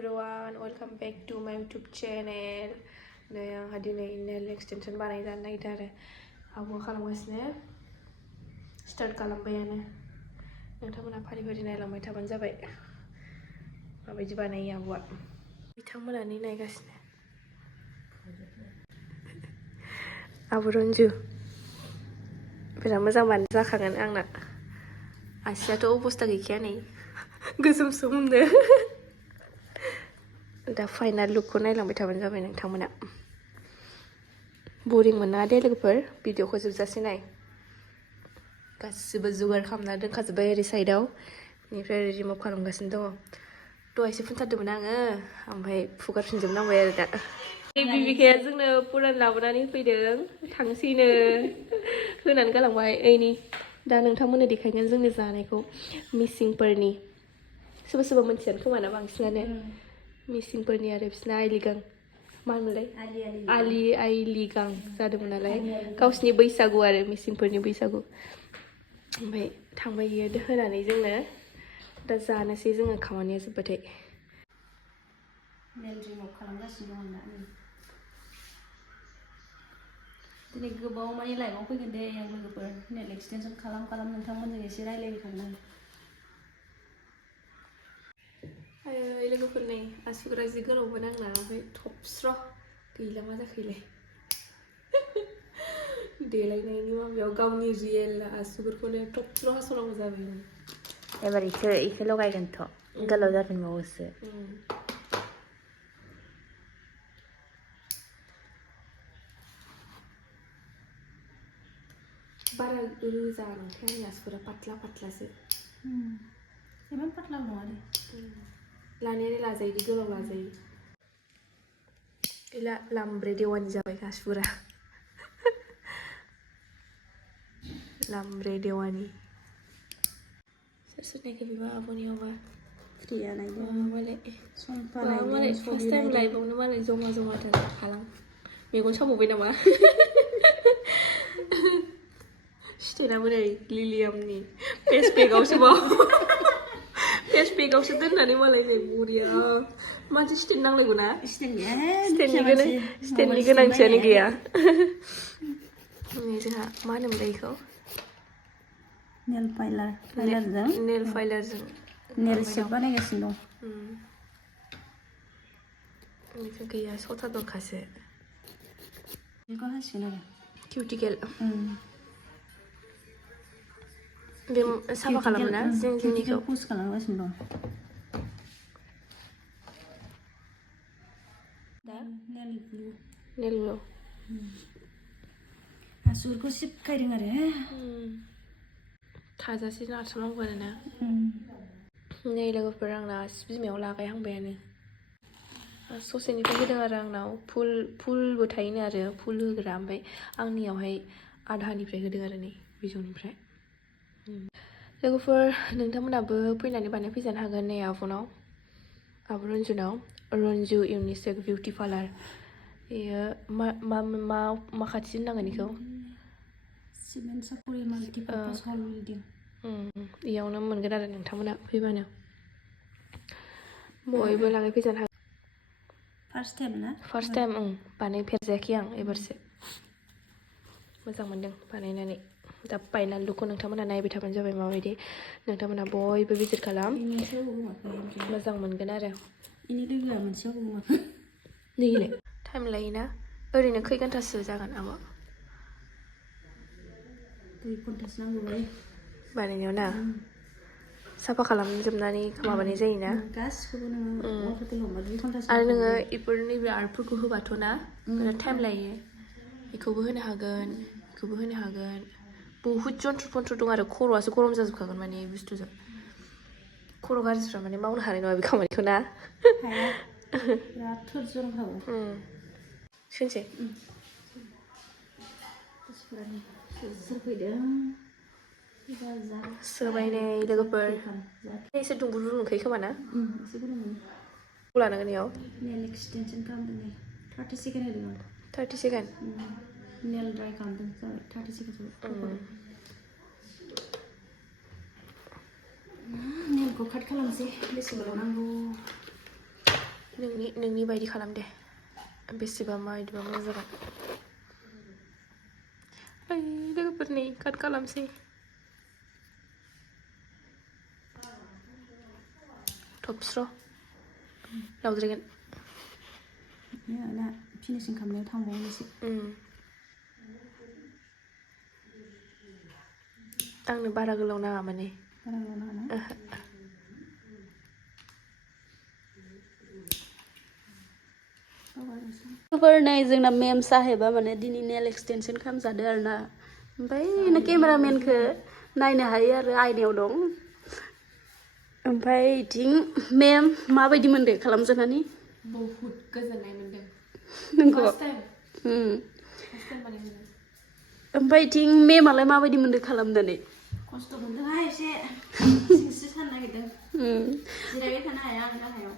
everyone, welcome back to my YouTube channel. नै आंहा दिनै नेल एक्सटेनसन बानायजानो नागिरदों आरो आब'आ खालामगासिनो स्टार्ट खालामबायानो नोंथांमोना फारि फारि नायलांबाय थाबानो जाबाय माबायदि बानायो आब'आ बिथांमोनानि नायगासिनो आब' रन्जु बिराद मोजां बानाय जाखागोन आंना आसियाथ' अबस्था गैखाया नै गोसोम सोमनो दा फाइनाल लुकखौ नायलांबाय थाबानो जाबाय नोंथांमोना बरिं मोना दे लोगोफोर भिडिअखौ जोबजासे नाय गासिबो जुगार खालामना दोनखाजोब्बाय ओरै साइडआव बेनिफ्राय ओरै रिमुभ खालामगासिनो दङ दहायसो फुनथारदोंमोन आङो ओमफ्राय फुगारफिनजोबनांबाय आरो दा बिबिकाया जोंनो पुरान लाबोनानै फैदों थांसैनो होनानै गालांबाय ओइनि दा नोंथांमोननो देखायगोन जोंनि जानायखौ मिसिंफोरनि सोरबा सोरबा मोनथियानो खोमाना बांसिनानो मिसिंफोरनि आरो बिसोरना आइलिगां मा होनोमोनलाय आलि आइलिगां जादोंमोन नालाय गावसिनि बैसागु आरो मिसिंफोरनि बैसागु ओमफ्राय थांबाय बियो होनानै जोंनो दा जानोसै जोङो खामानिया जोब्बाथाय नेल रिमुभ खालामगासिनो दं दा दिनै गोबाव मानि लाइभआव फैगोन दे आं लोगोफोर नेल एक्सटेनसन खालाम नोंथांमोनजों एसे रायलायबाय थागोन लोगोफोर नै आसुगुरा जि गोलावमोन आंना ओमफ्राय थबस्र' गैला मा जाखैलाय देलायनायनि माबायाव गावनि रियेल आसुगुरखौनो थबस्र' हास'नांगौ जाबाय एबार इखो लगायगोनथ' गोलाव जाफिनबावोसो बारा रोजा नंखाया आंनि आसुगुरा पातला पातलासो इमान पातला नङा दे लानायानो लाजायो गोलाव लाजायो गैला लामब्रे देवानि जाबाय आसुगुरा लामब्रे देवानि सोर सोर नायखो बेबा आब'नियावबा फ्रिया नायदों मालाय सम्पा मालाय फार्स्ट टाइम लाइभआवनो मालाय जमा जमाथार हालां मेगन साबावबाय नामा स्टेनाबो नै लिलियामनि फेस पेगावसो दोननानै मालाय नै बरिया मानसि स्टेन नांलायगौ ना स्टेननि गोनांथियानो गैया नै जोंहा मा होनोमोनलाय बेखौ नेल फाइलारजों नेल शेप बानायगासिनो दं बेखौ गैया सथा दंखासो बेखौ हासिगोन आरो किउटिकेल बे साफा खालामोना जिं जिंनिखौ पुस खालामगासिनो दं नेल ग्लु आसुगुरखौ सिबखायदों आरो थाजासे नारस'नांगौ आरोना नै लोगोफोर आंना आसि बिमायाव लागायहांबायानो ससेनिफ्राय होदों आरो आंनाव फुलबो थायोनो आरो फुल होग्रा ओमफ्राय आंनियावहाय आधानिफ्राय होदों आरो नै बिजौनिफ्राय लोगोफोर नोंथांमोनाबो फैनानै बानायफैजानो हागोन नै आब'नाव आब' रन्जुनाव रन्जु इउनिसेक बिउटि पार्लार बेयो मा खाथि होननांगोन बेखौ बेयावनो मोनगोन आरो नोंथांमोना फैबानो बयबो लागायफैजानो हागोन फार्स्ट टाइम बानायफेरजायाखै आं एबारसो मोजां मोनदों बानायनानै दा फाइनाल लुकखौ नोंथांमोना नायबाय थाबानो जाबाय माबायदि नोंथांमोना बयबो भिजिट खालाम मोजां मोनगोन आरो नैलाय टाइम लायोना ओरैनो खै घन्टासो जागोन आब' 2 घन्टासो नांगौ बानायनायाव ना साफा खालामजोबनानै माबानाय जायोना आरो नोङो बेफोर नैबे आर्टफोरखौ होबाथ' ना बिराद टाइम लायो बेखौबो होनो हागोन बेखौबो होनो हागोन बहुद जन्थ्र फन्थ्र दं आरो खर'आसो गरम जाजोबखागोन माने बुस्थुजों खर' गाज्रिफ्रा माने मावनो हानाय नङा बे खामानिखौ ना सोनसै सोबाय नै लोगोफोर एसे दुंबुर नुखायो खोमा ना लानांगोन बेयाव नेल एक्सटेनसन खालामदों 30 सेकेन्ड होदों 30 सेकेन्ड नेल ड्राइ खालामदों जाबाय 30 सेकेन्ड नेलखौ काट खालामसै बेसे गोलाव नांगौ नोंनि बायदि खालाम दे बेसेबा माबायदिबा मोजां जागोन ओइ लोगोफोरनि काट खालामसै थबस्र' लावद्रायगोन दा फिनिशिं खालामनायाव थांबावनोसै आंनो बारा गोलाव नाङा माने बारा गोलाव नाङा ना नै जोंना मेम साहेबा माने दिनै नेल एक्सटेनसन खालामजादों आरो ना ओमफ्राय केमेरामेनखौ नायनो हायो आरो आयनायाव दं ओमफ्राय इथिं मेम माबायदि मोनदों खालामजानानै बहुद गोजोननाय मोनदों नोंखौ ओमफ्राय इथिं मेमालाय माबायदि मोनदों खालामनानै खस्थ' मोनदोंहाय एसे सिंस्रि सानो नागिरदों जिरायबाय थानो हाया आं गाहायाव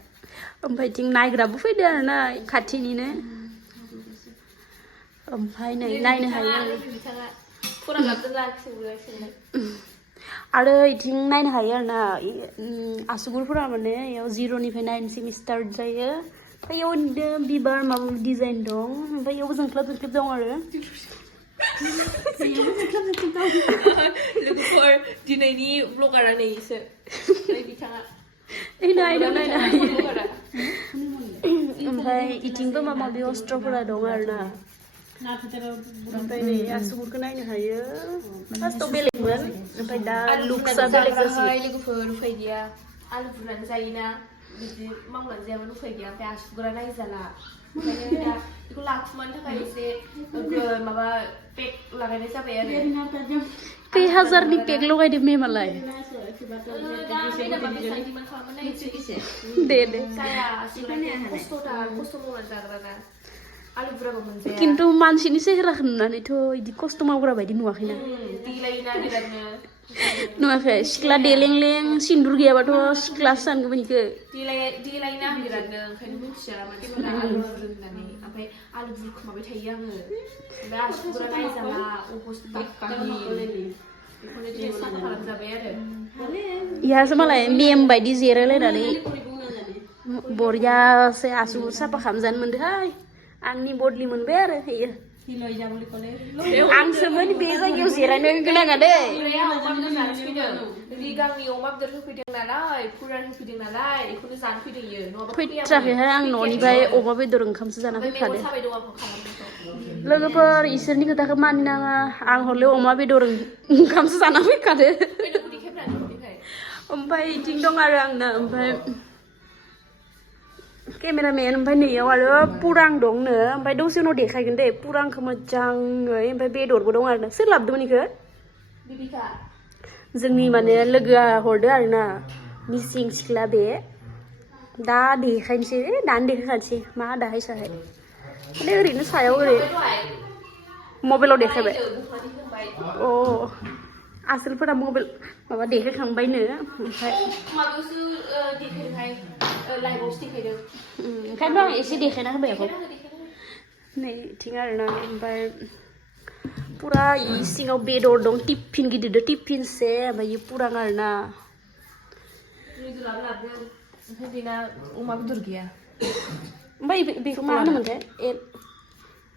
ओमफ्राय इथिं नायग्राबो फैदो आरो ना खाथिनिनो ओमफ्राय नै नायनो हायो आरो इथिं नायनो हायो आरो ना आसुगुरफोरा माने इयाव 0निफ्राय 9सिम स्टार्ट जायो ओमफ्राय इयाव बिबार माबा डिजाइन दं ओमफ्राय इयावबो जोंख्लाब दं आरो लोगोफोर दिनैनि ब्लगारा नैसो बिथाङा ओमफ्राय इथिंबो माबा माबि अस्त्रफोरा दं आरो ना ओमफ्राय नै आसुगुरखौ नायनो हायो फार्स्टआव बेलेगमोन ओमफ्राय दा लुक्सआ बेलेग जासिगोन लोगोफोर उफाय गैया आलु बुरनानै जायोना बिदि मावनानै जायाबानो उफाय गैया ओमफ्राय आसुगुरा नायजाला ओंखायनो दा बेखौ लाखुमानो थाखाय एसे माबा पेक लागायनाय जाबाय आरो खै हाजारनि पेक लगायदो मेमालाय दे खिन्थु मानसिनि सेहेराखौ नुनानैथ' इदि खस्थ' मावग्रा बायदि नुवाखैना नुवाखै सिख्ला देलेंलें सिन्दुर गैयाबाथ' सिख्लासो सानगौमोन इखो देलायना बिरादनो ओंखायनो मिथिया मानसिफोरा आलु बुरो होननानै ओमफ्राय आलु बुरखुमाबाय थायो आङो ओमफ्राय आसुगुरा नायजाला अबस्था बेखौनो दिनै साफा खालामजाबाय आरो इहासो मालाय मेम बायदि जिरायलायनानै बरियासे आसुगुर साफा खालामजानो मोनदोंहाय आंनि बदलि मोनबाय आरो इयो आंसोमोन बे जायगायाव जिरायनो गोनाङा दै रिगांनि अमा बेदर होफैदों नालाय फुरान होफैदों नालाय बेखौनो जानो फैदों इयो नङाबा फैथ्राखैहाय आं न'निफ्राय अमा बेदर ओंखामसो जाना फैखादो लोगोफोर इसोरनि खोथाखौ मानिनाङा आं हरले अमा बेदर ओंखामसो जाना फैखादो ओमफ्राय इथिं दं आरो आंना ओमफ्राय केमेरामेन ओमफ्राय नैयाव आरो पुरां दंनो ओमफ्राय दसे उनाव देखायगोन दे पुरांखौ मोजाङै ओमफ्राय बेदरबो दं आरोना सोर लाबोदोंमोन इखो जोंनि माने लोगोआ हरदो आरोना मिसिं सिख्ला बे दा देखायनोसै दानो देखायखानोसै मा दाहायसाहाय माने ओरैनो सायाव ओरै मबाइलाव देखायबाय अ आसोलफोरा मबाइल माबा देखायखांबायनो ओमफ्राय ओंखायनो आं एसे देखायना होबाय आंखौ नै इथिं आरोना ओमफ्राय पुरा इ सिङाव बेदर दं टिफिन गिदिर टिफिनसे ओमफ्राय इ पुरां आरोना ओमफ्राय बेना अमा बेदर गैया ओमफ्राय बेखौ मा होनोमोनथाय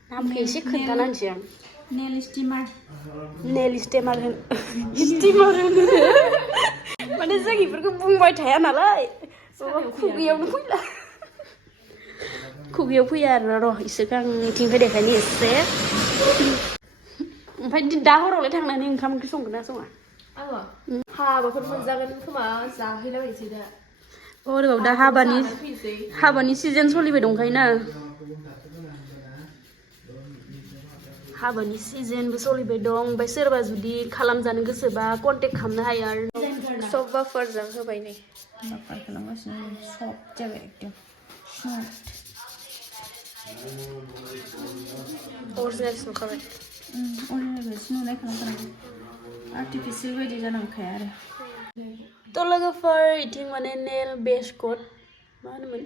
नामखौ एसे खोन्थाना होनोसै आं नेल स्टिमार होनो माने जों इफोरखौ बुंबाय थाया नालाय खुगायाव फैया आरो र' इसोरखौ आं इथिंनिफ्राय देखायनो एसे ओमफ्राय दा हरावलाय थांनानै ओंखाम ओंख्रि संगोन ना सङा आङो हाबाफोर मोनजागोन खोमा जाहैलाबायनोसै दा अरेबाव दा हाबानि सिजन सोलिबाय दंखायोना हाबानि सिजनबो सोलिबाय दं ओमफ्राय सोरबा जुदि खालामजानो गोसोबा कन्टेक्ट खालामनो हायो आरो सब बाफारजों होबाय नै बाफार खालामगासिनो सब जाबाय एकदम स्मुथ अरिजिनेल्स नुखाबाय अरिजिनेल्स नुनाय खालामखानांगौ आर्टिफिसियेल बायदि जानांखाया आरो थ' लोगोफोर इथिं माने नेल बेस कट मा होनोमोन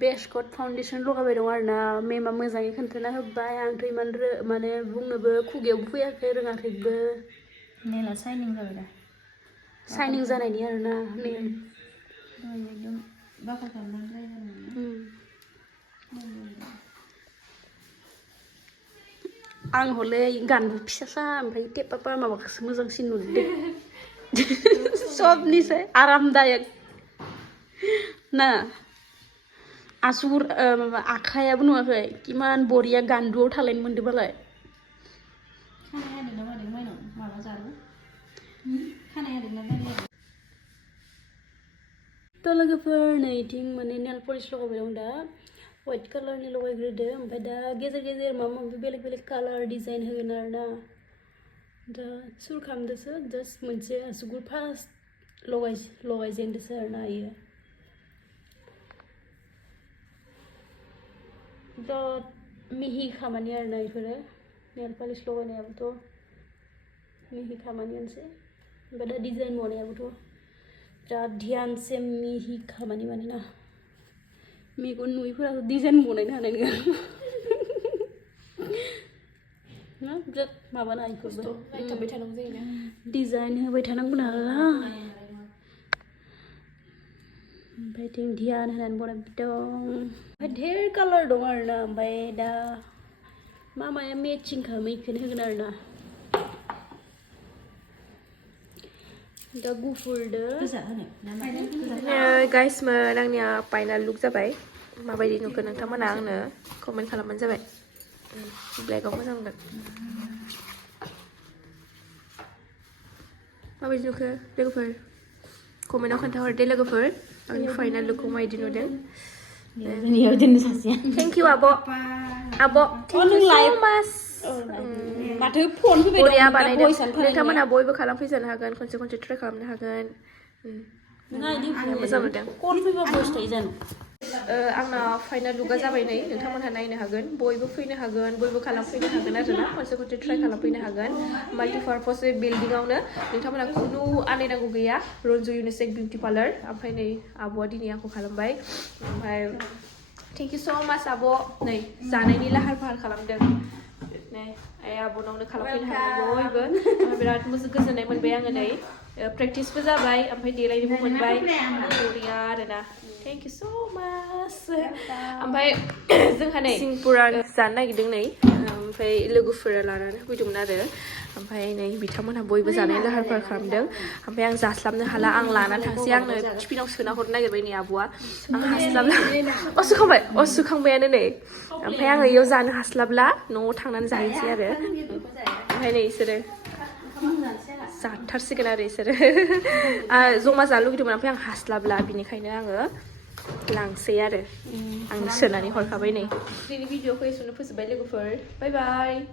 बेस कट फाउन्डेसन लगायबाय दं आरो ना मेमा मोजाङै खोन्थाना होबाय आंथ' इमान माने बुंनोबो खुगायावबो फैयाखै रोङाखैबो नेला साइनिं जाबाय दा साइनिं जानायनि आरो ना नेल एकदम बाफार खालामनानै आं हले गानबो फिसासा ओमफ्राय टेपापा माबाखौसो मोजांसिन नुदों सबनिसाय आरामदायक ना आसुगुर माबा आखायाबो नुवाखै किमान बरिया गान्दुआव थालायनो मोन्दोंबालाय थ' लोगोफोर नैथिं माने नेल पलिश लगायबाय दं दा व्हाइट कालारनि लगायग्रोदो ओमफ्राय दा गेजेर गेजेर माबा माबि बेलेग बेलेग कालार डिजाइन होगोन आरो ना दा सुर खालामदोसो जास्ट मोनसे आसुगुर फार्स्ट लगायजेनदोसो आरो ना इयो बिराद मिहि खामानि आरो ना इफोरो नेल पलिश लगायनायाबोथ' मिहि खामानियानोसै ओमफ्राय दा डिजाइन बनायाबोथ' बिराद ध्यानसे मिहि खामानि मानोना मेगन नुयैफोराथ' डिजाइन बनायनो हानाय नङा ना बिराद माबाना इफोरबो नायथाबबाय थानांगौ जायोना डिजाइन होबाय थानांगौ नालाय ओमफ्राय थिं ध्यान होनानै बनायबाय दं ओमफ्राय ढेर कालार दं आरो ना ओमफ्राय दा मा माया मेचिं खालामो इखौनो होगोन आरो ना दा गुफुरदो गाइस मोन आंनिया फाइनाल लुक जाबाय माबायदि नुखो नोंथांमोना आंनो कमेन्ट खालामबानो जाबाय ब्लेकआव मोजां नुगोन माबायदि नुखो लोगोफोर कमेन्टआव खोन्थाहरदे लोगोफोर आंनि फाइनाल लुकखौ माबायदि नुदों थेंक इउ आब' थेंक इउ सो माच माथो फन फैबाय बरिया बानायदों नोंथांमोना बयबो खालामफैजानो हागोन खनसे खनसे ट्राइ खालामनो हागोन मोजां नुदों कल फैबा भइस थायो जानो आंना फाइनाल लुकआ जाबाय नै नोंथांमोनहा नायनो हागोन बयबो फैनो हागोन बयबो खालामफैनो हागोन आरोना खनसे खनसे ट्राइ खालामफैनो हागोन माल्टिपार्पस बिल्डिंआवनो नोंथांमोना खुनु आन्दायनांगौ गैया रन्जु इउनिसेक बिउटि पार्लार ओमफ्राय नै आब'आ दिनै आंखौ खालामबाय ओमफ्राय थेंक इउ स' माच आब' नै जानायनि लाहार फाहार खालामदों नै आइ आब'नावनो खालामफैनो हागोन बयबो बिराद मोजां गोजोननाय मोनबाय आङो नै प्रेक्टिसबो जाबाय ओमफ्राय देलायनोबो मोनबाय बरिया आरोना थेंक इउ स' माच ओमफ्राय जोंहा नै सिंपुरा जानो नागिरदों नै ओमफ्राय लोगोफोरा लानानै होफैदोंमोन आरो ओमफ्राय नै बिथांमोनहा बयबो जानाय लाहार फाहार खालामदों ओमफ्राय आं जास्लाबनो हाला आं लानानै थांसै आंनो टिफिनाव सोना हरनो नागिरबाय नै आब'आ आं हास्लाबला सुखांबायानो नै ओमफ्राय आङो इयाव जानो हास्लाबला न'आव थांनानै जाहैसै आरो ओमफ्राय नै इसोरो जाथारसिगोन आरो इसोरो जमा जानो लुगैदोंमोन ओमफ्राय आं हास्लाबला बिनिखायनो आङो लांसै आरो आं सोनानै हरखाबाय नै दिनैनि भिडिअखौ एसेयावनो फोजोबबाय लोगोफोर बाय बाय